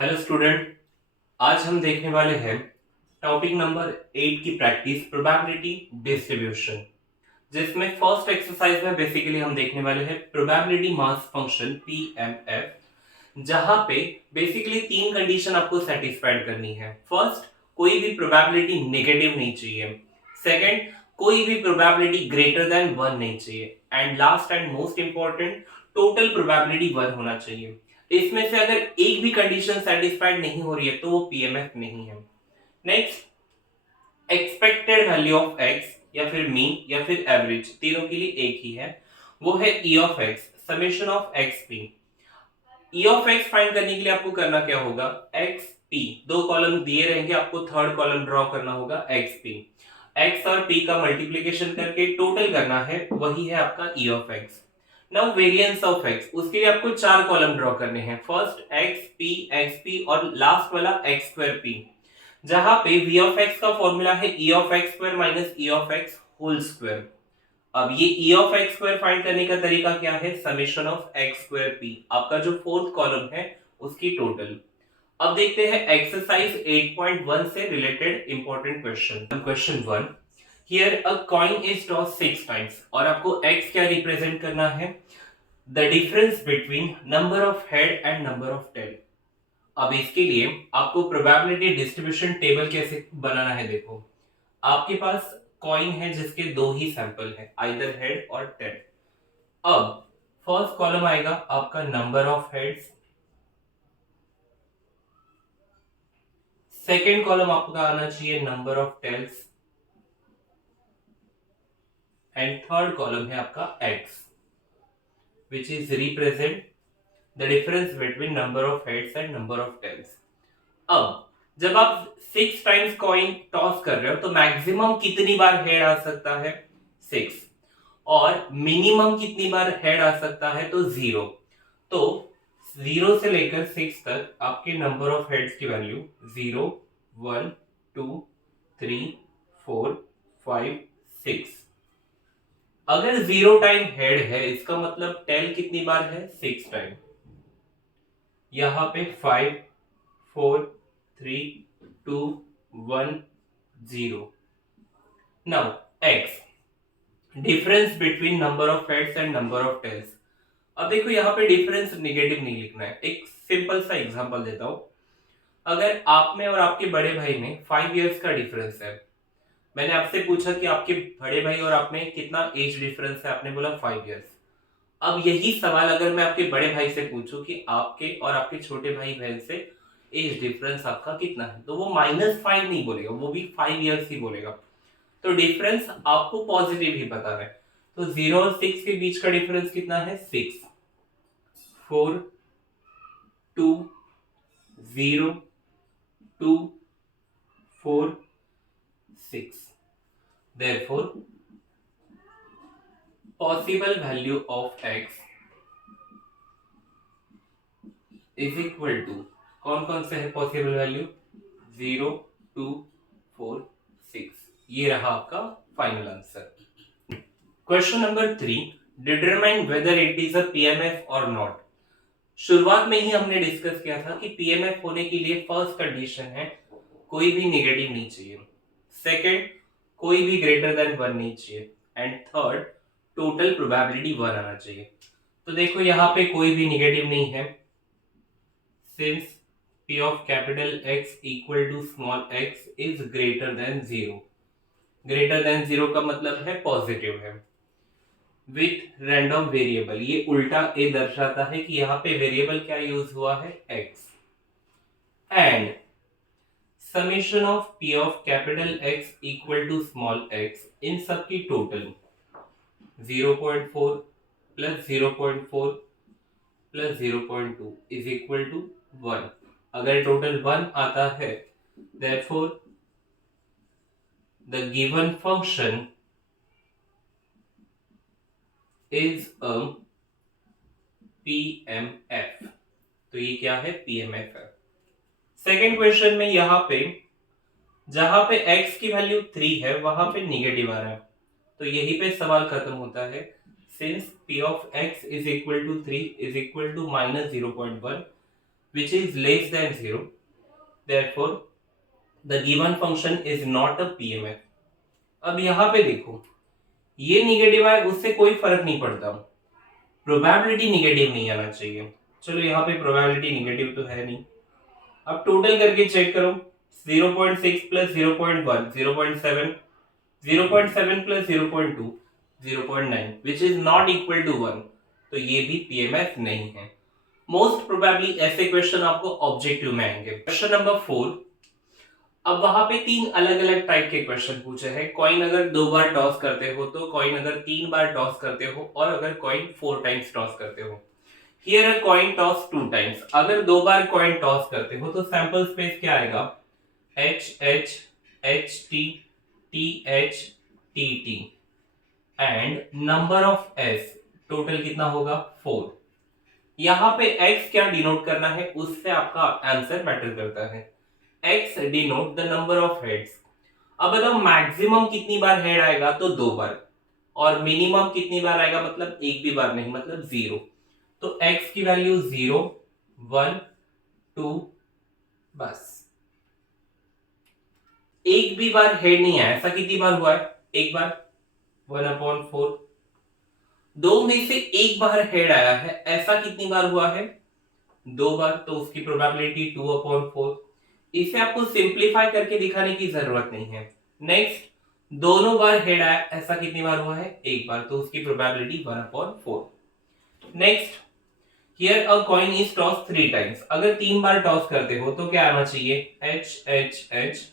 Hello student. आज हम देखने वाले हैं टॉपिक नंबर 8 की प्रैक्टिस प्रोबेबिलिटी डिस्ट्रीब्यूशन, जिसमें फर्स्ट एक्सरसाइज में बेसिकली हम देखने वाले हैं प्रोबेबिलिटी मास फंक्शन पीएमएफ, जहां पे बेसिकली तीन कंडीशन आपको सेटिस्फाइड करनी है। फर्स्ट, कोई भी प्रोबेबिलिटी नेगेटिव नहीं चाहिए। सेकंड, कोई भी प्रोबेबिलिटी ग्रेटर देन 1 नहीं चाहिए। And last and most important, total probability 1 होना चाहिए। इसमें से अगर एक भी कंडीशन सेटिस्फाइड नहीं हो रही है तो वो पीएमएफ नहीं है। Next, expected value of x या फिर मीन या फिर एवरेज, तीनों के लिए एक ही है, वो है E of x summation of x P. E of X find करने के लिए आपको करना क्या होगा, एक्स पी, दो कॉलम दिए रहेंगे, आपको थर्ड कॉलम ड्रॉ करना होगा एक्स पी। एक्स और पी का मल्टीप्लीकेशन करके टोटल करना है, वही है आपका E of X. Now variance of X, उसके लिए आपको चार कॉलम ड्रॉ करने हैं। फर्स्ट एक्स पी और लास्ट वाला एक्स स्क्वायर पी, जहां पे वी ऑफ एक्स का फॉर्मूला है E of X square minus E of X whole square. अब ये E of X square find करने का तरीका क्या है, summation of X square P, आपका जो फोर्थ कॉलम है उसकी टोटल। अब देखते हैं एक्सरसाइज 8.1 से related important question. Question 1, here a coin is toss 6 times और आपको x क्या रिप्रेजेंट करना है, the difference between number of head and number of tail. अब इसके लिए आपको प्रोबेबिलिटी डिस्ट्रीब्यूशन टेबल कैसे बनाना है, देखो आपके पास कॉइन है जिसके दो ही सैंपल है, आइदर हेड और टेल। अब फर्स्ट कॉलम आएगा आपका number of heads, second column आपका आना चाहिए number of tails, and third column है आपका X, which is represent the difference between number of heads and number of tails. अब जब आप 6 टाइम्स कॉइन टॉस कर रहे हो तो मैक्सिमम कितनी बार हेड आ सकता है, 6, और मिनिमम कितनी बार हेड आ सकता है, तो 0। तो 0 से लेकर 6 तक आपके नंबर ऑफ हेड्स की वैल्यू 0, 1, 2, 3, 4, 5, 6। अगर 0 टाइम हेड है इसका मतलब टेल कितनी बार है, 6 टाइम। यहां पे 5, 4, 3, 2, 1, 0। Now X, difference between number of heads and number of tails. अब देखो यहाँ पे डिफरेंस नेगेटिव नहीं लिखना है। एक सिंपल सा एग्जांपल देता हूं, अगर आप में और आपके बड़े भाई में 5 इयर्स का डिफरेंस है, मैंने आपसे पूछा कि आपके बड़े भाई और आप में कितना एज डिफरेंस है, आपने बोला 5 इयर्स। अब यही सवाल अगर मैं आपके बड़े भाई से पूछूं कि आपके और आपके छोटे भाई बहन से एज डिफरेंस आपका कितना है, तो वो -5 नहीं बोलेगा, वो भी 5 इयर्स ही बोलेगा। तो डिफरेंस आपको पॉजिटिव ही बताना है। तो 0 और 6 के बीच का डिफरेंस कितना है, 6, 4, 2, 0, 2, 4, 6। Therefore, possible value of x is equal to, कौन कौन से है पॉसिबल वैल्यू, 0, 2, 4, 6। ये रहा आपका final answer. Question number 3, determine whether it is a PMF और नॉट। शुरुआत में ही हमने डिस्कस किया था कि पीएमएफ होने के लिए फर्स्ट कंडीशन है कोई भी नेगेटिव नहीं चाहिए, सेकंड कोई भी ग्रेटर देन 1 नहीं चाहिए, एंड थर्ड टोटल प्रोबेबिलिटी 1 आना चाहिए। तो देखो यहाँ पे कोई भी नेगेटिव नहीं है, since p of capital X equal to small x is greater than 0। Greater than 0 का मतलब है पॉजिटिव है। विथ रैंडम वेरिएबल, ये उल्टा ए दर्शाता है कि यहाँ पे वेरिएबल क्या यूज हुआ है, x। And summation of p of capital X equal to small x, इन सब की total 0.4 plus 0.4 plus 0.2 is equal to 1। अगर टोटल 1 आता है, therefore the given function is a PMF। तो ये क्या है, PMF है। सेकेंड क्वेश्चन में यहाँ पे जहां पे x की वैल्यू 3 है वहां पे निगेटिव आ रहा है, तो यही पे सवाल खत्म होता है। Since p of x is equal to 3 is equal to -0.1, which is less than 0, therefore the given function is not a PMF. अब यहां पे देखो, ये निगेटिव है, उससे कोई फर्क नहीं पड़ता, प्रोबेबिलिटी निगेटिव नहीं आना चाहिए। चलो यहाँ पे प्रोबेबिलिटी निगेटिव तो है नहीं। अब टोटल करके चेक करो, 0.6 plus 0.1 0.7, 0.7 plus 0.2 0.9, which is not equal to 1, तो ये भी पीएमएफ नहीं है। मोस्ट प्रोबेबली ऐसे क्वेश्चन आपको ऑब्जेक्टिव में आएंगे। क्वेश्चन नंबर 4, अब वहां पे 3 अलग अलग टाइप के क्वेश्चन पूछे हैं। कॉइन अगर 2 बार टॉस करते हो तो, कॉइन अगर 3 बार टॉस करते हो, और अगर कॉइन 4 टाइम्स टॉस करते हो। Here a coin toss 2 times, अगर 2 बार कॉइन टॉस करते हो तो सैंपल स्पेस क्या आएगा, H H H T T H T T, and number of S total कितना होगा 4। यहां पे x क्या डिनोट करना है, उससे आपका आंसर मैटर करता है। x denote the number of heads. अब बताओ मैक्सिमम कितनी बार हेड आएगा, तो 2 बार, और मिनिमम कितनी बार आएगा, मतलब एक भी बार नहीं, मतलब 0। तो x की वैल्यू 0 1 2, बस एक भी बार हेड नहीं आया। ऐसा कितनी बार हुआ है, एक बार 1/4। 2 में से एक बार हेड आया है, ऐसा कितनी बार हुआ है, 2 बार, तो उसकी प्रोबेबिलिटी 2/4। इसे आपको सिंप्लीफाई करके दिखाने की जरूरत नहीं है। नेक्स्ट, दोनों बार हेड आया, ऐसा कितनी बार हुआ है, एक बार, तो उसकी probability 1/4। Next, here a coin is toss 3 times, अगर 3 बार टॉस करते हो तो क्या आना चाहिए, एच एच एच।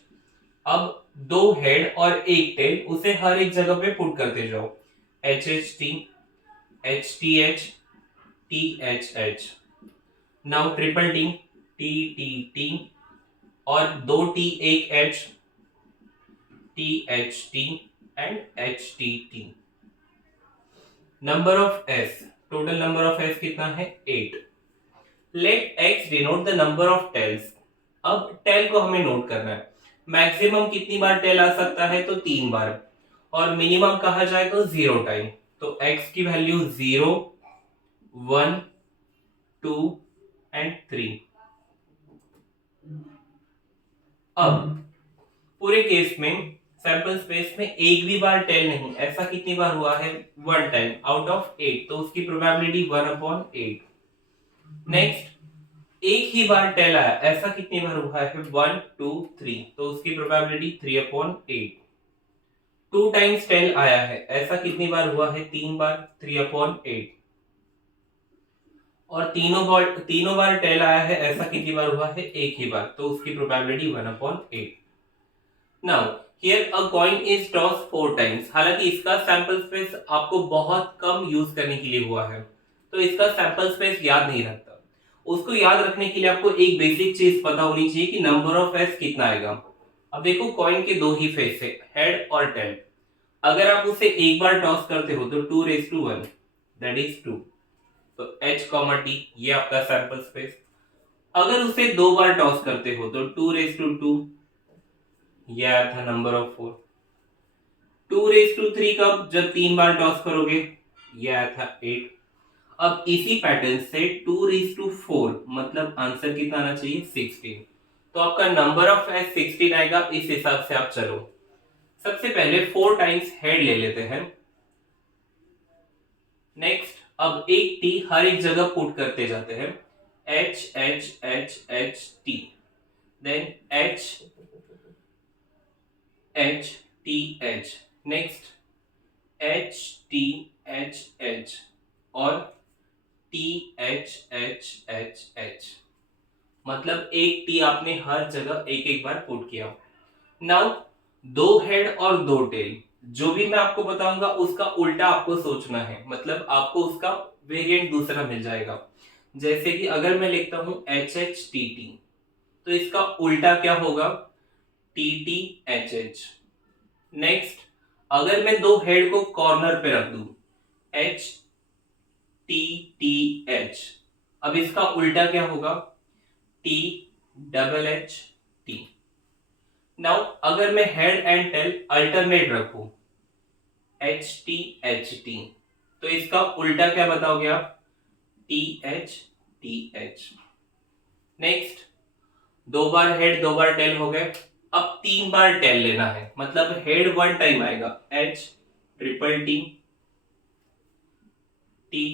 अब 2 हेड और एक टेल, उसे हर एक जगह पे पुट करते जाओ, H H T H T H, now triple T T, और 2 टी एक H, T H T and H T T. Number of S, total number of S कितना है, 8। Let X denote the number of tails. अब tail को हमें note करना है, maximum कितनी बार टेल आ सकता है, तो 3 बार, और मिनिमम कहा जाए तो 0 टाइम। तो x की वैल्यू 0 1 2 एंड 3। अब पूरे केस में सैंपल स्पेस में एक भी बार टेल नहीं, ऐसा कितनी बार हुआ है, 1 टाइम आउट ऑफ 8, तो उसकी प्रोबेबिलिटी 1/8। नेक्स्ट, एक ही बार टेल आया, ऐसा कितनी बार हुआ है, 1 2 3, तो उसकी प्रोबेबिलिटी 3/8। 2 टाइम्स टेल आया है, ऐसा कितनी बार हुआ है, 3 बार, 3/8। और तीनों बार टेल आया है, ऐसा कितनी बार हुआ है, एक ही बार, तो उसकी probability 1/8। Now here a coin is toss 4 times, हालांकि इसका सैंपल स्पेस आपको बहुत कम यूज करने के लिए हुआ है, तो इसका सैंपल स्पेस याद नहीं रखता। उसको याद रखने के लिए आपको एक बेसिक चीज पता होनी चाहिए कि नंबर ऑफ एस कितना आएगा। अब देखो, कॉइन के 2 ही फेस है, हेड और टेल। अगर आप उसे एक बार टॉस करते हो तो 2 raised to 1, दैट इज 2, तो h, t ये आपका सैंपल स्पेस। अगर उसे 2 बार टॉस करते हो तो 2 raised to 2, ये आया था नंबर ऑफ 4। 2 raised to 3 कब, जब 3 बार टॉस करोगे, ये आया था 8। अब इसी पैटर्न से 2 raised to 4, मतलब आंसर कितना आना चाहिए, 16। तो आपका नंबर ऑफ एस 16 आएगा। इस हिसाब से आप चलो। सबसे पहले 4 टाइम्स हेड ले लेते हैं। नेक्स्ट, अब एक टी हर एक जगह पुट करते जाते हैं, H H H H T, then H H T H, next H T H H, और T H H H H, मतलब एक टी आपने हर जगह एक एक बार पुट किया। नाउ 2 हेड और 2 टेल, जो भी मैं आपको बताऊंगा उसका उल्टा आपको सोचना है, मतलब आपको उसका वेरिएंट दूसरा मिल जाएगा। जैसे कि अगर मैं लिखता हूं एच एच टी टी, तो इसका उल्टा क्या होगा, T T H H. Next, अगर मैं 2 हेड को कॉर्नर पे रख दूं, एच टी टी एच, अब इसका उल्टा क्या होगा, T double H T. Now अगर मैं हेड एंड टेल अल्टरनेट रखूं, एच टी, तो इसका उल्टा क्या बताओगे आप, T H T H. Next 2 बार हेड 2 बार टेल हो गए। अब 3 बार टेल लेना है, मतलब हेड 1 टाइम आएगा, H triple T, T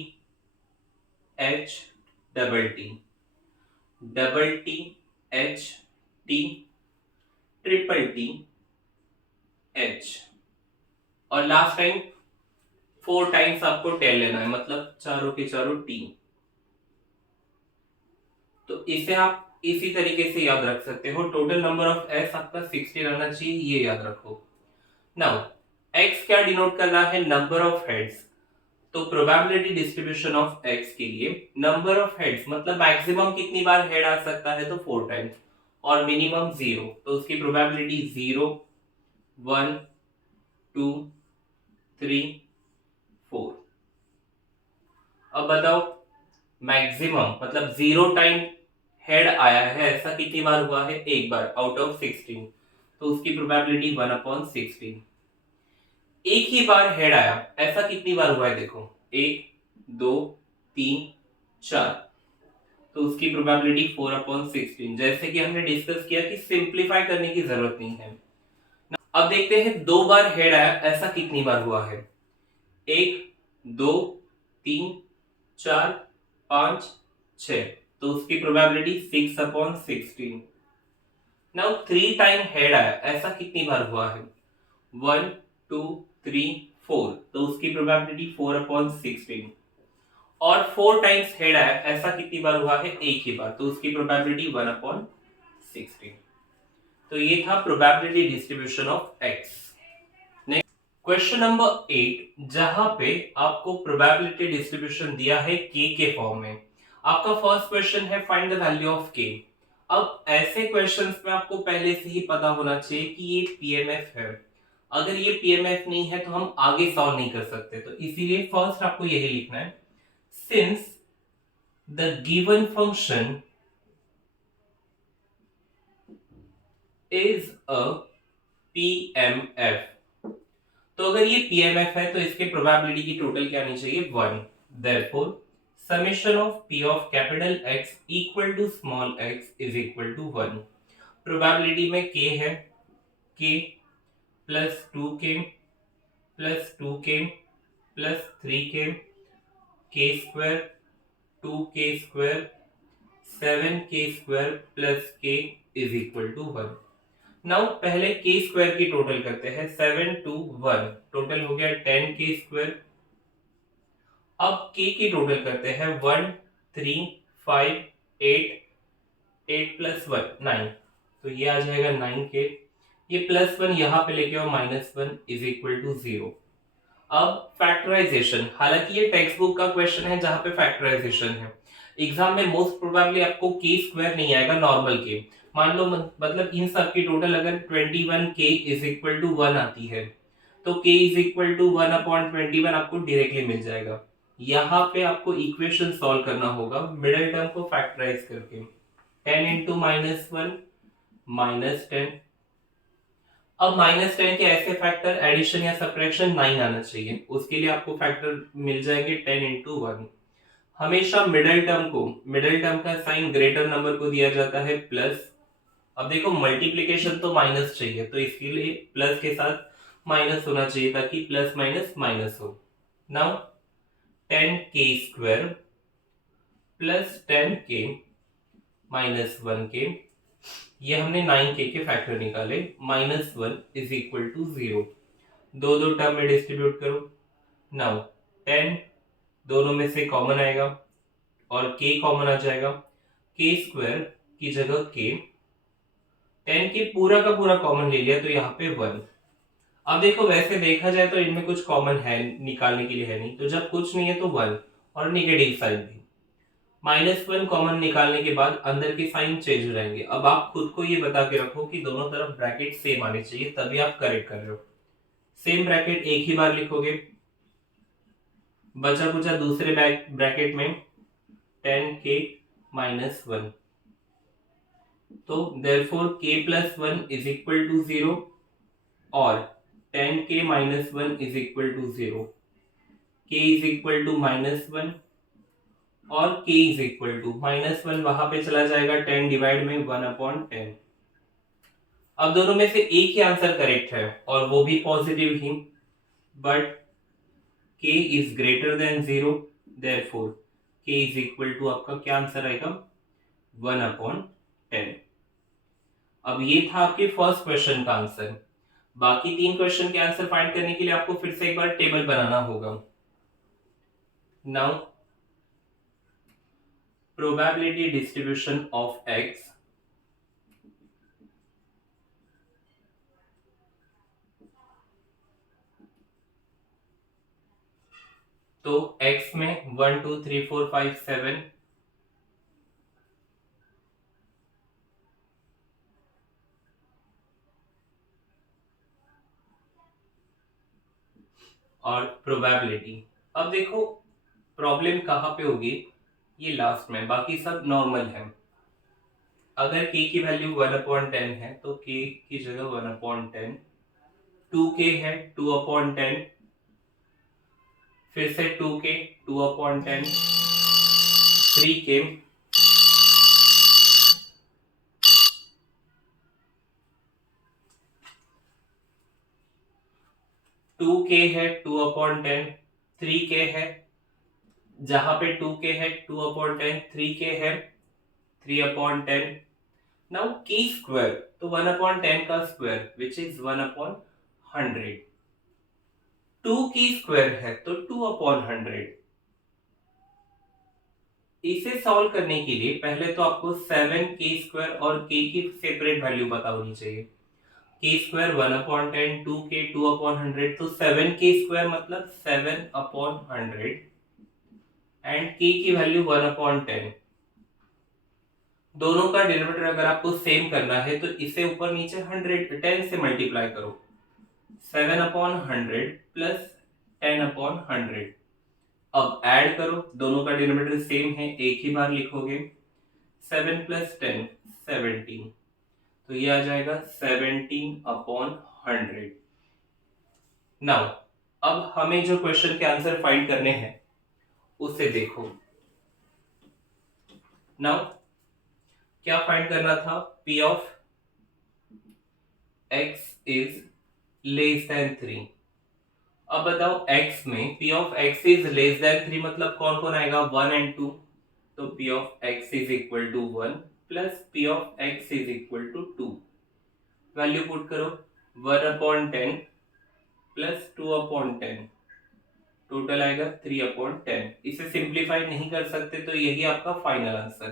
H double T, double T H T, triple T H, और लास्ट टाइम 4 टाइम्स आपको टेल लेना है, मतलब चारों के चारों टी। तो इसे आप इसी तरीके से याद रख सकते हो। टोटल नंबर ऑफ एस आपका 60 रहना चाहिए, ये याद रखो। नाउ एक्स क्या डिनोट कर रहा है, नंबर ऑफ हेड्स। तो प्रोबेबिलिटी डिस्ट्रीब्यूशन ऑफ एक्स के लिए नंबर ऑफ हेड्स मतलब मैक्सिमम कितनी बार हेड आ सकता है, तो 4 टाइम्स, और मिनिमम 0, तो उसकी प्रोबेबिलिटी 0, 1, 2, 3, 4। अब बताओ मैक्सिमम मतलब 0 टाइम हेड आया है ऐसा कितनी बार हुआ है, 1 बार आउट ऑफ 16, तो उसकी प्रोबेबिलिटी 1/16। एक ही बार हेड आया ऐसा कितनी बार हुआ है, देखो 1, 2, 3, 4, तो उसकी प्रोबेबिलिटी 4/16। जैसे कि हमने डिस्कस किया कि सिंप्लीफाई करने की जरूरत नहीं है। अब देखते हैं 2 बार हेड आया ऐसा कितनी बार हुआ है, 1, 2, 3, 4, 5, 6, तो उसकी प्रोबेबिलिटी 6/16। नाउ 3 टाइम हेड आया ऐसा कितनी बार हुआ है, 1, 2, 3, 4, तो उसकी प्रोबेबिलिटी 4/16। और 4 टाइम्स हेड आया ऐसा कितनी बार हुआ है, एक ही बार, तो उसकी प्रोबेबिलिटी 1/16। तो ये था probability distribution of x. Question number 8, जहां पे आपको प्रोबेबिलिटी डिस्ट्रीब्यूशन दिया है के फॉर्म में। आपका फर्स्ट क्वेश्चन है फाइंड द वैल्यू ऑफ के। अब ऐसे क्वेश्चंस में आपको पहले से ही पता होना चाहिए कि ये पीएमएफ है। अगर ये पीएमएफ नहीं है तो हम आगे सॉल्व नहीं कर सकते, तो इसीलिए फर्स्ट आपको यही लिखना है, since the given function is a PMF. तो अगर ये पीएमएफ है तो इसके प्रोबेबिलिटी की टोटल क्या आनी चाहिए, 1। Therefore summation of P of capital X equal to small X is equal to 1। Probability में के है, के plus 2k plus 2k plus 3k, k square 2k square 7k square plus k is equal to 1। Now पहले k square की total करते हैं, 7 2 1, total हो गया 10k square. अब k की टोटल करते हैं, 1 3 5 8, 8 प्लस 1 9, तो ये आ जाएगा 9k। ये प्लस 1 यहाँ पे लेके आओ, -1 इज इक्वल टू 0। अब फैक्टराइजेशन, हालांकि ये टेक्स्ट बुक का क्वेश्चन है जहां पे फैक्टराइजेशन है, एग्जाम में मोस्ट प्रोबेबली आपको के स्क्वायर नहीं आएगा, नॉर्मल के। मान लो मतलब इन सब की टोटल अगर 21k इज इक्वल टू 1 आती है, तो k इज इक्वल टू 1/21 आपको डायरेक्टली मिल जाएगा। यहाँ पे आपको इक्वेशन सॉल्व करना होगा मिडिल टर्म को फैक्टराइज करके, 10 इंटू -1 -10। अब -10 के ऐसे फैक्टर एडिशन या सब्ट्रैक्शन 9 आना चाहिए, उसके लिए आपको फैक्टर मिल जाएंगे 10 इंटू 1। हमेशा मिडिल टर्म का साइन ग्रेटर नंबर को दिया जाता है प्लस। अब देखो मल्टीप्लीकेशन तो माइनस चाहिए, तो इसके लिए प्लस के साथ माइनस होना चाहिए ताकि प्लस माइनस माइनस हो। Now 10k square plus 10k minus 1k, ये हमने 9k के फैक्टर निकाले, -1 इज इक्वल टू 0। दो दो टर्म में डिस्ट्रीब्यूट करो। नाउ 10 दोनों में से कॉमन आएगा और k कॉमन आ जाएगा, k स्क्वायर की जगह k, 10 के पूरा का पूरा कॉमन ले लिया तो यहाँ पे 1। अब देखो वैसे देखा जाए तो इनमें कुछ कॉमन है निकालने के लिए है नहीं, तो जब कुछ नहीं है तो 1, और नेगेटिव साइन भी। -1 कॉमन निकालने के बाद अंदर के साइन चेंज हो जाएंगे। अब आप खुद को ये बता के रखो कि दोनों तरफ ब्रैकेट सेम आने चाहिए, तभी आप करेक्ट कर रहे हो। सेम ब्रैकेट एक ही बार लिखोगे, बचा कुचा दूसरे ब्रैकेट में 10k -1, तो therefore k plus 1 is equal to 0 और 10k -1 is equal to 0, k is equal to -1 और k इज इक्वल टू -1 वहां पे चला जाएगा 10 डिवाइड में 1/10। अब दोनों में से एक ही आंसर करेक्ट है और वो भी पॉजिटिव ही, but k is greater than 0, therefore k is equal to आपका क्या आंसर आएगा 1/10। अब ये था आपके फर्स्ट क्वेश्चन का आंसर। बाकी 3 क्वेश्चन के आंसर फाइंड करने के लिए आपको फिर से एक बार टेबल बनाना होगा। Now probability distribution of x, तो x में 1 2 3 4 5 7, और प्रोबेबिलिटी। अब देखो प्रॉब्लम कहाँ पे होगी, ये लास्ट में, बाकी सब नॉर्मल है। अगर k की वैल्यू 1/10 है तो k की जगह 1/10, 2k है 2/10, फिर से 2k 2/10, 3k 2k है 2/10, 3k है, जहां पे 2k है 2/10, 3k है 3/10। नाउ k स्क्वायर, तो 1/10 का square which is 1/100, 2k square है तो 2/100। इसे सॉल्व करने के लिए पहले तो आपको 7k स्क्वायर और k की सेपरेट वैल्यू पता होनी चाहिए। k स्क्वायर 1/10, 2k 2/100, तो 7k स्क्वायर मतलब 7/100 एंड k की वैल्यू 1/10। दोनों का डिनोमिनेटर अगर आपको सेम करना है तो इसे ऊपर नीचे 10 से मल्टीप्लाई करो, 7/100 प्लस 10/100। अब ऐड करो, दोनों का डिनोमिनेटर सेम है, एक ही बार लिखोगे, 7 प्लस 10 17, तो ये आ जाएगा 17/100। नाउ अब हमें जो क्वेश्चन के आंसर फाइंड करने हैं उसे देखो। नाउ क्या फाइंड करना था, p of x is less than 3। अब बताओ x में p of x is less than 3 मतलब कौन कौन आएगा, 1 एंड 2, तो p of x is equal to 1 plus p of x is equal to 2। Value put करो, 1/10 प्लस 2/10, टोटल आएगा 3/10। इसे सिंप्लीफाई नहीं कर सकते तो यही आपका final answer.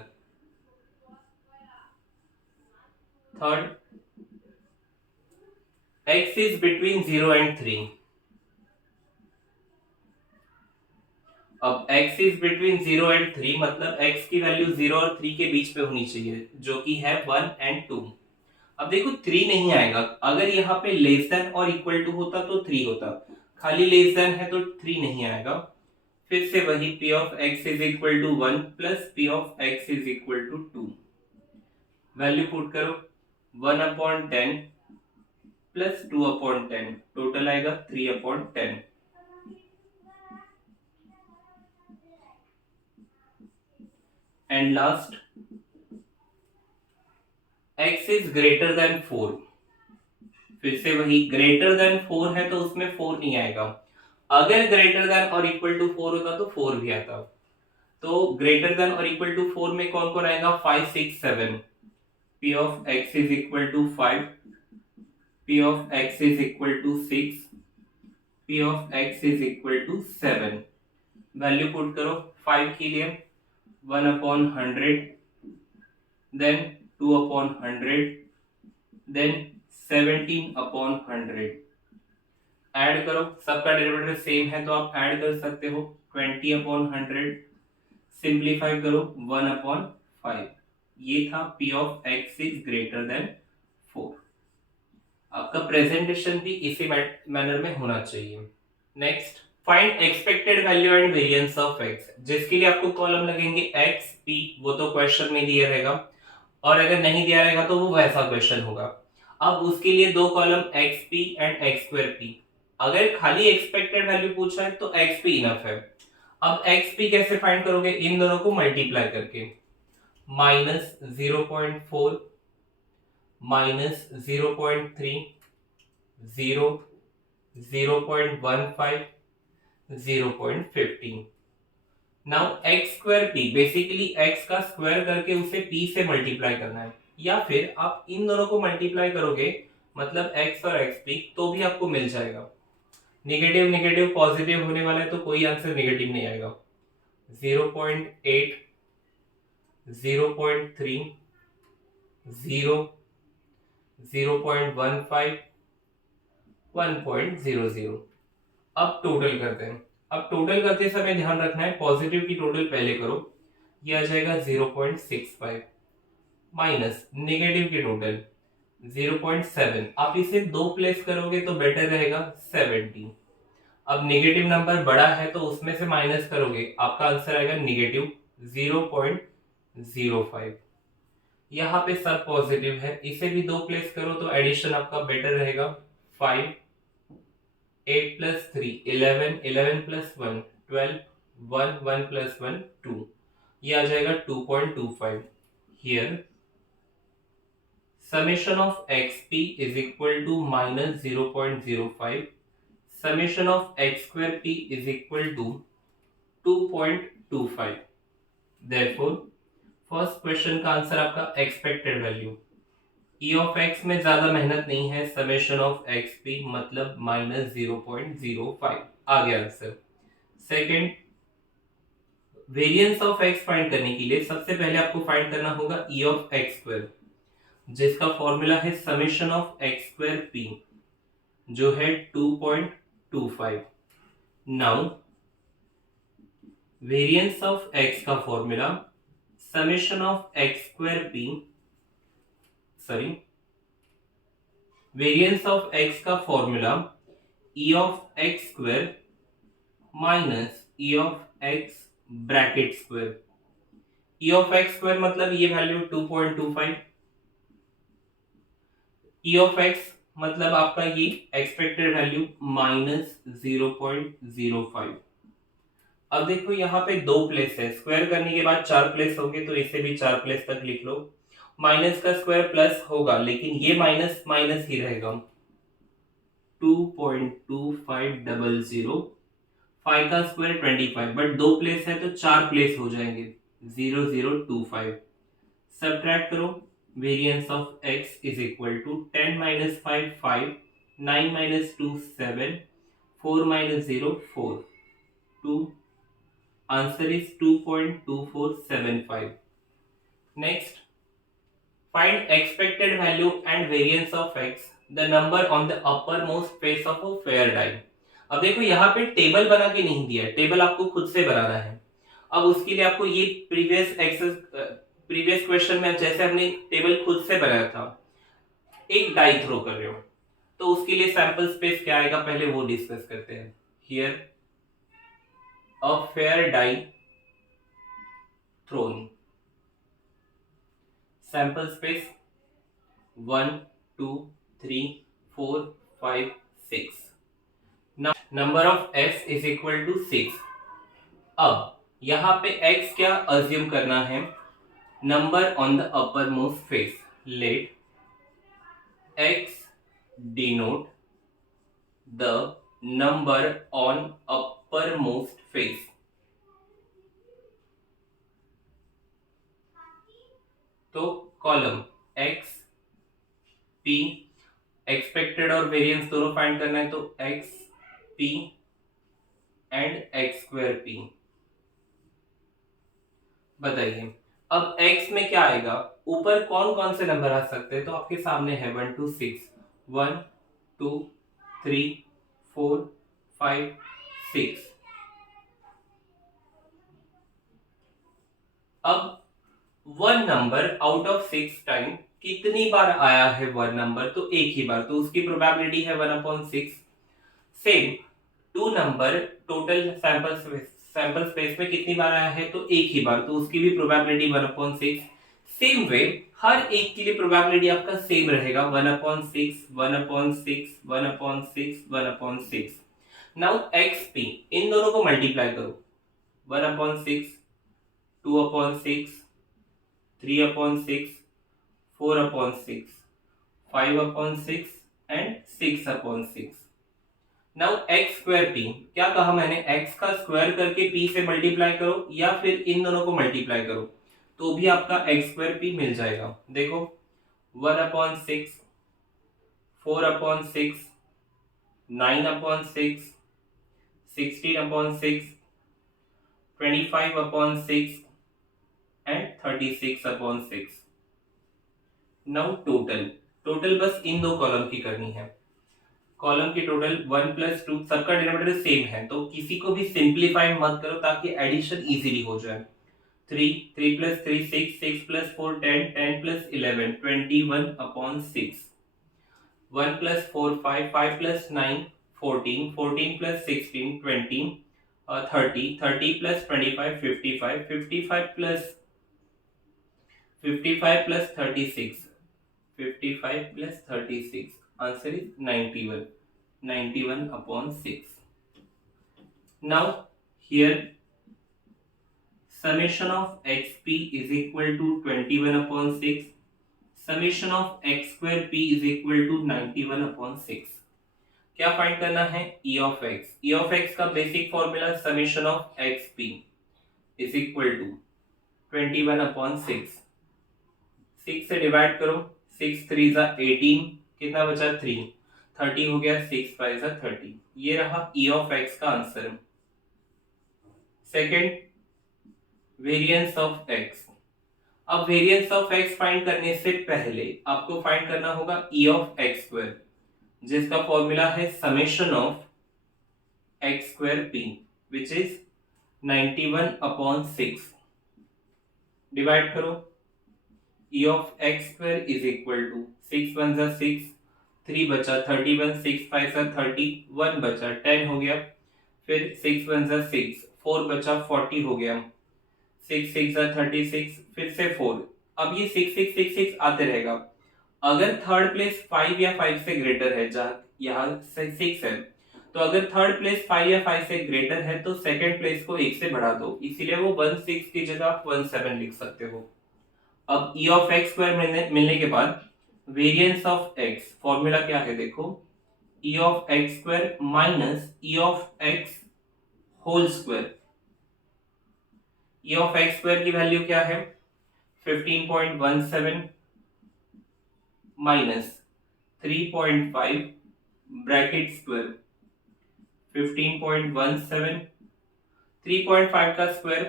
Third, x is between 0 and 3। अब x इज बिटवीन 0 एंड 3 मतलब x की वैल्यू 0 और 3 के बीच पे होनी चाहिए, जो कि है 1 एंड 2। अब देखो 3 नहीं आएगा, अगर यहाँ पे लेस देन और इक्वल टू होता तो 3 होता, खाली लेस देन है तो 3 नहीं आएगा। फिर से वही p of x is equal to 1 plus p of x is equal to 2। Value put करो, 1/10 प्लस 2/10, टोटल आएगा 3/10। And last, x is greater than 4। फिर से वही, ग्रेटर देन 4 है तो उसमें 4 नहीं आएगा, अगर ग्रेटर देन और इक्वल टू 4 होता तो 4 भी आता। तो ग्रेटर देन और इक्वल टू 4 में कौन कौन आएगा, 5 6 7, p of x is equal to 5, p of x is equal to 6, p of x is equal to 7। Value put करो, 5 के लिए 1/100, देन 2/100, देन 17/100। ऐड करो, सबका डेरिवेटिव सेम है तो आप ऐड कर सकते हो, 20/100, सिंप्लीफाई करो 1/5। ये था p of x is greater than 4। आपका प्रेजेंटेशन भी इसी मैनर में होना चाहिए। Next, find expected value and variance of x, जिसके लिए आपको कॉलम लगेंगे x p, वो तो क्वेश्चन में दिया रहेगा, और अगर नहीं दिया रहेगा तो वो वैसा क्वेश्चन होगा। अब उसके लिए दो कॉलम xp एंड x2p। अगर खाली एक्सपेक्टेड वैल्यू पूछा है तो xp इनफ है, अब एक्स पी कैसे फाइंड करोगे, इन दोनों को मल्टीप्लाई करके, -0.4 -0.3 0 0.15 0.15। Now x square P, basically x का स्क्वायर करके उसे पी से मल्टीप्लाई करना है, या फिर आप इन दोनों को मल्टीप्लाई करोगे मतलब एक्स और एक्स पी, तो भी आपको मिल जाएगा। नेगेटिव नेगेटिव पॉजिटिव होने वाला है तो कोई आंसर नेगेटिव नहीं आएगा। 0.8 0.3 0 0.15 1.00। अब टोटल करते हैं। अब टोटल करते समय ध्यान रखना है पॉजिटिव की टोटल पहले करो, ये आ जाएगा 0.65 माइनस नेगेटिव की टोटल 0.7। आप इसे दो प्लेस करोगे तो बेटर रहेगा 70। अब नेगेटिव नंबर बड़ा है तो उसमें से माइनस करोगे, आपका आंसर आएगा नेगेटिव 0.05। यहाँ पे सब पॉजिटिव है, इसे भी दो प्लेस करो तो एडिशन आपका बेटर रहेगा 5 8 plus 3 11 11 plus 1 12 1 1 plus 1 2, ये आ जाएगा 2.25। here summation of xp is equal to minus 0.05, summation of x square p is equal to 2.25। therefore first question का आंसर आपका expected value, E of x में ज्यादा मेहनत नहीं है, समेशन ऑफ एक्स पी मतलब -0.05 आ गया answer. Second, variance of X find करने के लिए सबसे पहले आपको फाइंड करना होगा ई ऑफ एक्स स्क्वायर, जिसका फॉर्मूला है summation of X square P, जो है 2.25। नाउ वेरिएंस ऑफ एक्स का formula summation of X square P, sorry, variance of X का formula E of X square minus E of X bracket square. E of X square मतलब ये value 2.25, E of x मतलब आपका ये expected value -0.05। अब देखो यहाँ पे दो प्लेस है, स्क्वायर करने के बाद चार प्लेस होंगे तो इसे भी चार प्लेस तक लिख लो। माइनस का स्क्वायर प्लस होगा लेकिन ये माइनस माइनस ही रहेगा, 2.2500। 5 का स्क्वायर 25, बट दो प्लेस है तो चार प्लेस हो जाएंगे, 0025। सब्ट्रैक्ट करो, variance of x is equal to 10 minus 5 5, 9 minus 2 7, 4 minus 0 4, 2, answer is 2.2475। next, find expected value and variance of x, the number on the uppermost face of a fair die। अब देखो यहाँ पे table बना के नहीं दिया है, टेबल आपको खुद से बनाना है। अब उसके लिए आपको ये प्रीवियस क्वेश्चन में जैसे हमने टेबल खुद से बनाया था, एक डाई थ्रो कर रहे हो तो उसके लिए सैंपल स्पेस क्या आएगा पहले वो डिस्कस करते हैं। Here a fair die thrown, sample space 1 2 3 4 5 6, number of s is equal to 6। अब यहाँ पे x क्या अज्यूम करना है, number on the upper most face, let x denote the number on upper most face. तो column x p, expected और variance दोनों find करना है तो x p and x square p। बताइए अब x में क्या आएगा, ऊपर कौन कौन से नंबर आ सकते हैं, तो आपके सामने है 1 2 6, 1 2 3 4 5 6। अब one number out of 6 time कितनी बार आया है वन नंबर, तो एक ही बार, तो उसकी प्रोबेबिलिटी है 1/6। Same two number total sample space में कितनी बार आया है, तो एक ही बार, तो उसकी भी प्रोबेबिलिटी 1/6। सेम वे हर एक के लिए प्रोबेबिलिटी आपका सेम रहेगा, 1/6 1/6 1/6 1/6। नाउ एक्स पी, इन दोनों को मल्टीप्लाई करो, 1/6, 2/6, 3/6, 4/6, 5/6 and 6/6। Now x square P, क्या कहा मैंने, एक्स का स्क्वायर करके पी से मल्टीप्लाई करो या फिर इन दोनों को मल्टीप्लाई करो तो भी आपका एक्स स्क्वायर पी मिल जाएगा। देखो 1/6, 4/6, 9/6, 16/6, 25/6 एंड 36/6। नाउ टोटल बस इन दो कॉलम की करनी है। कॉलम की टोटल 1+2, सबका डिनोमिनेटर सेम है तो किसी को भी सिंप्लीफाई मत करो ताकि एडिशन इजीली हो जाए। 3, 3 + 3 6, 6 + 4 10, 10 + 11 21/6, 1 + 4 5, 5 + 9 14, 14 + 16 20, 30, 30 + 25 55, 55 + 36, 55 + 36, answer is 91, 91/6. Now here summation of xp is equal to 21/6, summation of x square p is equal to 91/6। क्या फाइंड करना है, e of x। e of x का basic formula summation of xp is equal to 21/6। 6 से divide करो, 6 3 = 18, कितना बचा 3, 30 हो गया, 6 5 = 30। ये रहा e of x का answer. Second, variance of x। अब वेरिएंस ऑफ x फाइंड करने से पहले आपको फाइंड करना होगा e of x स्क्वायर, जिसका फॉर्मूला है summation of x square p which is 91/6। Divide करो, e of x square is equal to 6 1 = 6, 3 बचा 31, 6 5 = 30, 1 बचा 10 हो गया, फिर 6 1 = 6, 4 बचा 40 हो गया, 6 6 = 36, फिर से 4। अब ये 6 6 6 6 आते रहेगा। अगर थर्ड प्लेस 5 या 5 से ग्रेटर है, जहां यहाँ 6 है, तो अगर थर्ड प्लेस 5 या 5 से ग्रेटर है तो सेकंड प्लेस को 1 से बढ़ा दो, इसीलिए वो 16 की जगह आप 17 लिख सकते हो। अब e of x स्क्वायर मिलने के बाद वेरिएंस ऑफ x फॉर्मूला क्या है, देखो e of x square minus e of x whole square. e of x square की वैल्यू क्या है, 15.17 माइनस 3.5 ब्रैकेट स्क्वायर, 15.17, 3.5 का स्क्वायर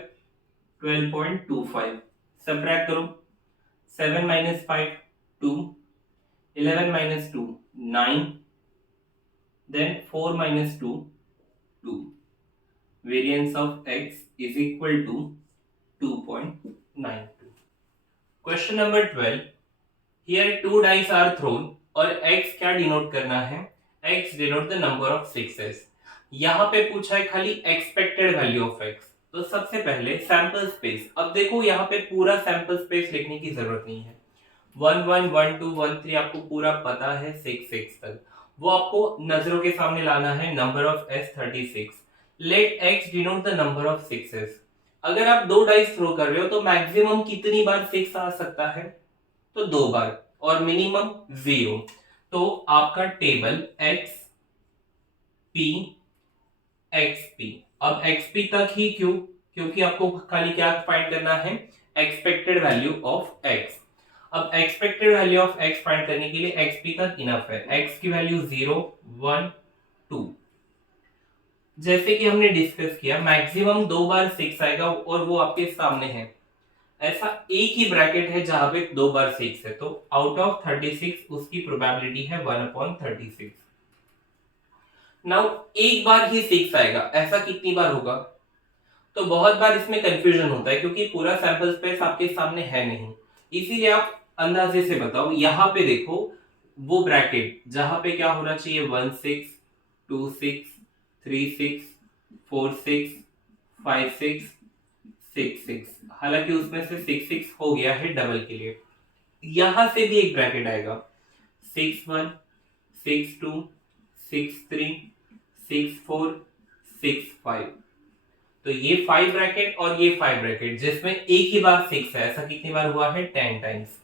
12.25, सबट्रैक्ट करो, 7 - 5 2, 11 - 2 9, then 4 - 2 2। Variance of x is equal to 2.92। Question number 12, here 2 dice are thrown और x क्या denote करना है, x denote the number of sixes. यहाँ पे पूछा है खाली एक्सपेक्टेड वैल्यू ऑफ x। तो सबसे पहले सैंपल स्पेस, अब देखो यहाँ पे पूरा सैंपल स्पेस लिखने की जरूरत नहीं है। 1 1 1 2 1 3 आपको पूरा पता है, 6 6 तक वो आपको नजरों के सामने लाना है। Number of s 36। Let x denote the number of sixes. अगर आप 2 डाइस थ्रो कर रहे हो तो मैक्सिमम कितनी बार 6 आ सकता है, तो 2 बार, और मिनिमम 0। तो आपका table x p x p, अब x p तक ही क्यों, क्योंकि आपको खाली क्या फाइंड करना है, एक्सपेक्टेड वैल्यू ऑफ x। अब expected value of x find करने के लिए xp तक इनफ है। x की वैल्यू 0 1 2। जैसे कि हमने डिस्कस किया मैक्सिमम 2 बार 6 आएगा और वो आपके सामने है। ऐसा एक ही ब्रैकेट है जहां पे 2 बार 6 है, तो आउट ऑफ 36 उसकी प्रोबेबिलिटी है 1/36। नाउ एक बार ही 6 आएगा, ऐसा कितनी बार होगा, तो बहुत बार इसमें कंफ्यूजन होता है क्योंकि पूरा सैंपल स्पेस आपके सामने है नहीं। इसीलिए आप अंदाजे से बताओ, यहाँ पे देखो वो ब्रैकेट जहां पे क्या होना चाहिए, 1 6 2 6 3 6 4 6 5 6 6 6, हालांकि उसमें से 6 6 हो गया है डबल के लिए। यहां से भी एक ब्रैकेट आएगा 6 1 6 2 6 3 6 4 6 5। तो ये 5 ब्रैकेट और ये 5 ब्रैकेट जिसमें एक ही बार 6 है, ऐसा कितनी बार हुआ है 10 टाइम्स।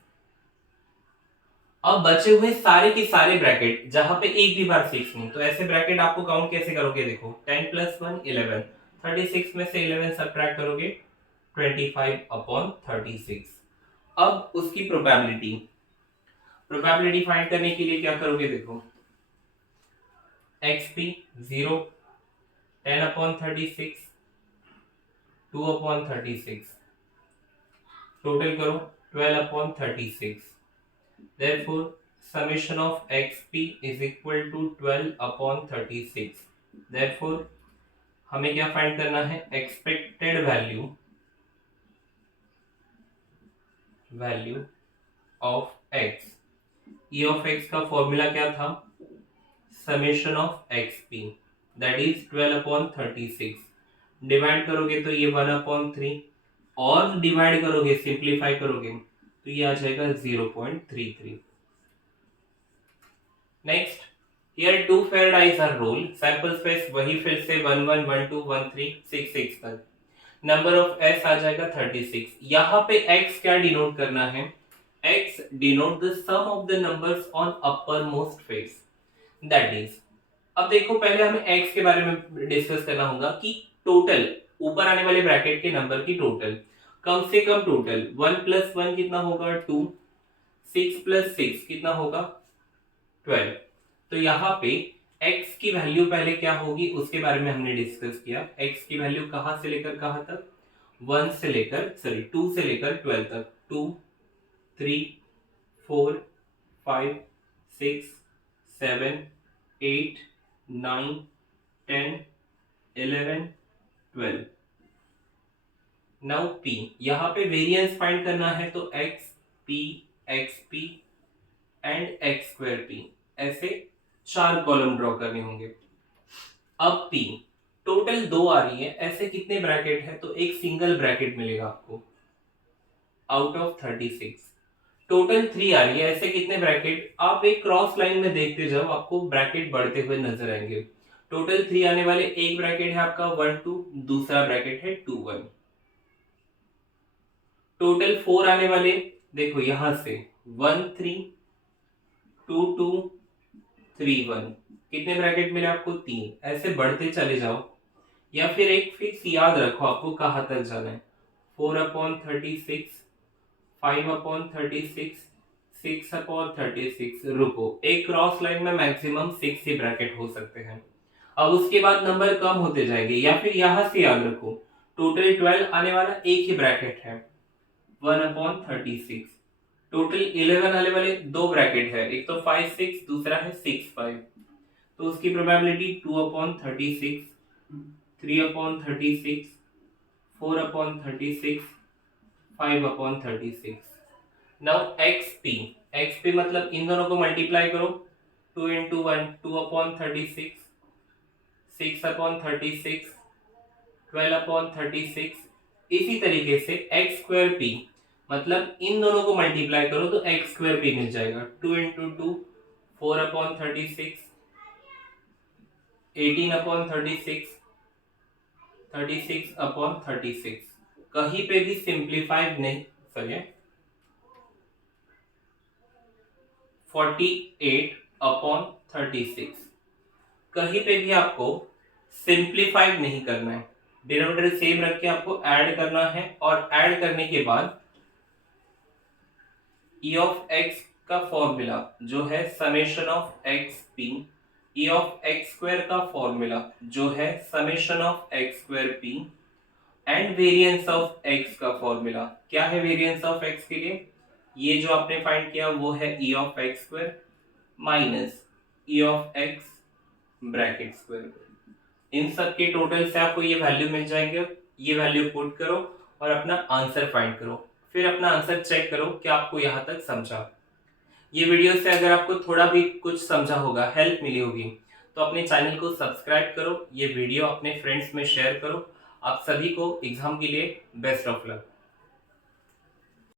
अब बचे हुए सारे के सारे ब्रैकेट जहां पे एक भी बार 6 नहीं, तो ऐसे ब्रैकेट आपको काउंट कैसे करोगे, देखो 10 + 1 11, 36 में से 11 सब्ट्रैक्ट करोगे 25/36। अब उसकी प्रोबेबिलिटी फाइंड करने के लिए क्या करोगे, देखो xp 0, 10/36, 2/36, टोटल करो 12/36। Therefore, summation of xp is equal to 12/36. Therefore, हमें क्या फाइंड करना है, expected value of x। e of x का फॉर्मूला क्या था, summation of xp that is 12/36। Divide करोगे तो ये 1/3 और डिवाइड करोगे सिंप्लीफाई करोगे तो ये आ जाएगा 0.33। Next, here two fair dice are roll, sample space वही फिर से 1 1 1 2 1 3 6 6 तक, नंबर ऑफ s आ जाएगा 36। यहाँ पे x क्या डिनोट करना है, x denote the sum of the numbers on upper most face, that is. अब देखो पहले हमें x के बारे में डिस्कस करना होगा कि टोटल ऊपर आने वाले ब्रैकेट के नंबर की टोटल, कम से कम टोटल 1 + 1 कितना होगा 2, 6 + 6 कितना होगा 12। तो यहाँ पे x की वैल्यू पहले क्या होगी उसके बारे में हमने डिस्कस किया। x की वैल्यू कहां से लेकर कहां तक, 2 से लेकर 12 तक, 2 3 4 5 6 7 8 9 10 11 12। नाउ p, यहाँ पे वेरिएंस फाइंड करना है तो xp xp एंड x2p, ऐसे 4 कॉलम ड्रॉ करने होंगे। अब p टोटल 2 आ रही है, ऐसे कितने ब्रैकेट है, तो एक सिंगल ब्रैकेट मिलेगा आपको आउट ऑफ 36। टोटल 3 आ रही है, ऐसे कितने ब्रैकेट, आप एक क्रॉस लाइन में देखते जाओ आपको ब्रैकेट बढ़ते हुए नजर आएंगे। टोटल 3 आने वाले, एक ब्रैकेट है आपका 1 2, दूसरा ब्रैकेट है 2 1। टोटल 4 आने वाले, देखो यहां से 1 3 2 2 3 1, कितने ब्रैकेट मिले आपको 3, ऐसे बढ़ते चले जाओ। या फिर एक फिक्स याद रखो आपको कहां तक जाना है, 4/36, 5/36, 6/36, रुको, एक क्रॉस लाइन में मैक्सिमम 6 ही ब्रैकेट हो सकते हैं। अब उसके बाद नंबर कम होते जाएंगे, या फिर यहां से याद रखो टोटल 12 आने वाला एक ही ब्रैकेट है 1/36। टोटल 11 आने वाले 2 ब्रैकेट है, एक तो 5 6, दूसरा है 6 5, तो उसकी प्रोबेबिलिटी 2/36, 3/36, 4/36, 5/36। नाउ xp मतलब इन दोनों को मल्टीप्लाई करो, 2 × 1 2/36, 6/36, 12/36। इसी तरीके से x2p मतलब इन दोनों को मल्टीप्लाई करो तो x2p मिल जाएगा, 2 × 2 4/36, 18/36, 36/36। कहीं पे भी सिंप्लीफाइड नहीं, सॉरी 48/36, कहीं पे भी आपको सिंप्लीफाइड नहीं करना है, डिनोमिनेटर सेम रख के आपको ऐड करना है, और ऐड करने के बाद e ऑफ x का फॉर्मूला जो है summation of xp, e of x² का फॉर्मूला जो है summation of x²p, and variance of x का फॉर्मूला क्या है, वेरिएंस ऑफ x के लिए ये जो आपने फाइंड किया वो है e of x² minus e of x bracket square. इन सब के टोटल से आपको ये वैल्यू मिल जाएंगे, ये वैल्यू पुट करो और अपना आंसर फाइंड करो, फिर अपना आंसर चेक करो कि आपको यहाँ तक समझा। ये वीडियो से अगर आपको थोड़ा भी कुछ समझा होगा, हेल्प मिली होगी, तो अपने चैनल को सब्सक्राइब करो, ये वीडियो अपने फ्रेंड्स में शेयर करो। आप सभी को एग्जाम के लिए बेस्ट ऑफ लक।